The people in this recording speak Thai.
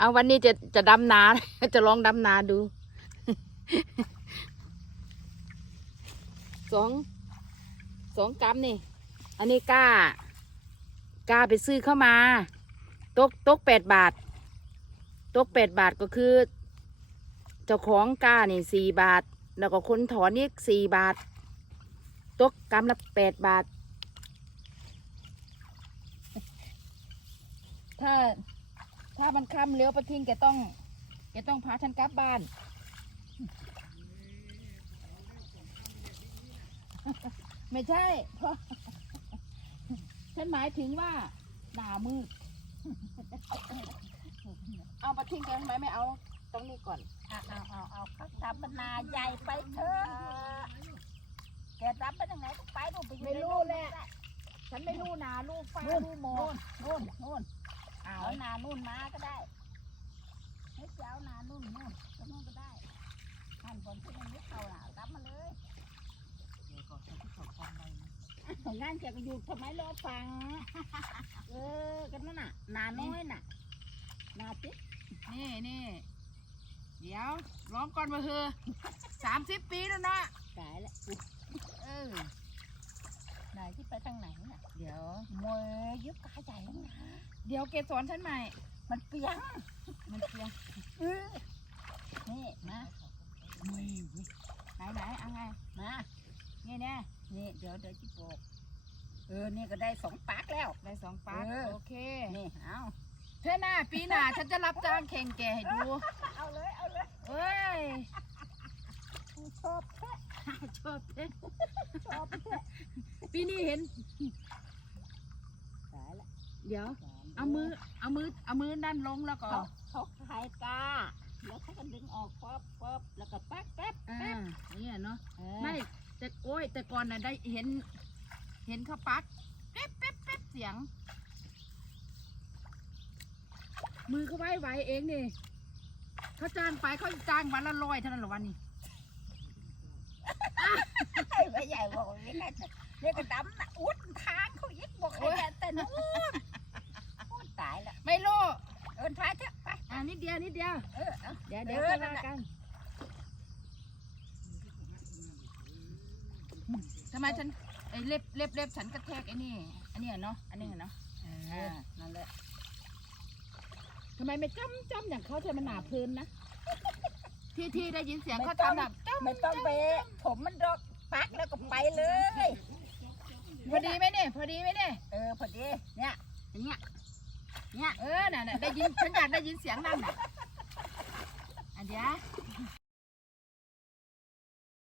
เอาวันนี้จะจะดำนา จะลองดำนาดู สองสองกรัมนี่ อันนี้กล้ากล้าไปซื้อเข้ามา ตกตกแปดบาท ตกแปดบาทก็คือ เจ้าของกล้านี่สี่บาท แล้วก็คนถอนนี่สี่บาท ตกกรัมละแปดบาท ถ้า ถ้ามันค่ำเลี้ยวประทิงแกต้องแกต้องพาฉันกลับบ้าน ไม่ใช่ เพราะ ฉันหมายถึงว่าหนามืด เอาประทิงแกทำไมไม่เอาตรงนี้ก่อน เอาเอาเอาเอาเขาทำมันนาใหญ่ไปเถอะแกรับไปทางไหนก็ไปดูไปอยู่ไม่ในรู้นู่นแหละ ฉันไม่รู้นาลูกฟ้านู่นลูกหมอนู่นนู่นนู่น เอาเอานานู่นมาก็ได้ให้เจ้านานู่นนู่นก็นู่นก็ได้ท่านบนที่มันยึดเอาล่ะรับมาเลยของงานแกก็อยู่ทำไมรอฟัง เออกันนั่นน่ะนาน้อยน่ะนาติ๊กนี่นี่เดี๋ยวร้องก่อนมาเฮอสามสิบปีแล้วนะกายแล้วเออนายที่ไปทางไหนน่ะ เดี๋ยวมวยยึดกายใหญ่แล้วนะ เดี๋ยวเกสอนฉันใหม่ มันเปียง มันเพียงเออนี่มาไหนไหนเอาไง มา นี่แน่นี่เดี๋ยวเดี๋ยวจิโปกเออ นี่ก็ได้สองปากแล้ว ได้สองปากเออ โอเค นี่เอาเท่าหน้าปีหน้าฉันจะรับจ้างแข่งแกให้ดู เอาเลย เอาเลยเอ้ย ชอบแท้ชอบเท่ชอบแท้ปีนี้เห็นตายละเดี๋ยว เอามือ เอามือ เอามือนั่นลงแล้วก็ เขาเขาขายกาแล้วเขาก็ดึงออกป๊อบป๊อบแล้วก็แป๊บแป๊บอ่าแป๊บเนี่ยเนาะ เออไม่แต่โอ้ย แต่ก่อนน่ะได้เห็น เห็นเขาปักแป๊บแป๊บแป๊บเสียง มือเขาไว้ไหวเองนี่เขาจ้างไปเขาจ้างวันละร้อยเท่านั้นเหรอวันนี้ไม่ใหญ่บอกว่าไม่ใช่เนี่ยก็ดำนะอุดทางเขาอีกบอกให้แกแต่นู้นโอ้ยตายละ ไม่รู้ เอินพาเถอะไป อ่านิ ดเดียวนิดเดียว เออเอา เดี๋ยวเดี๋ยวเออค่อยนั่นว่าน่ะ กัน ทำไมฉันไอ้เล็บเล็บเล็บฉันกระแทกไอ้นี่ อันนี้อะเนาะ อันนี้อะเนาะเออ่าอนั่นแหละ ทำไมไม่จ้ำจ้ำอย่างเขาเธอมันหนาเพลินนะ ที่ที่ได้ยินเสียงเขาทำแบบจ้ำไม่ต้องไปผมมันดอกปักแล้วก็ไปเลยพอดีไหมเนี่ย พอดีไหมเนี่ย เออพอดี เนี่ยอย่างเงี้ย เนี่ยเออน่ะน่ะได้ยินฉันอยากได้ยินเสียงนั่นน่ะอันเดียว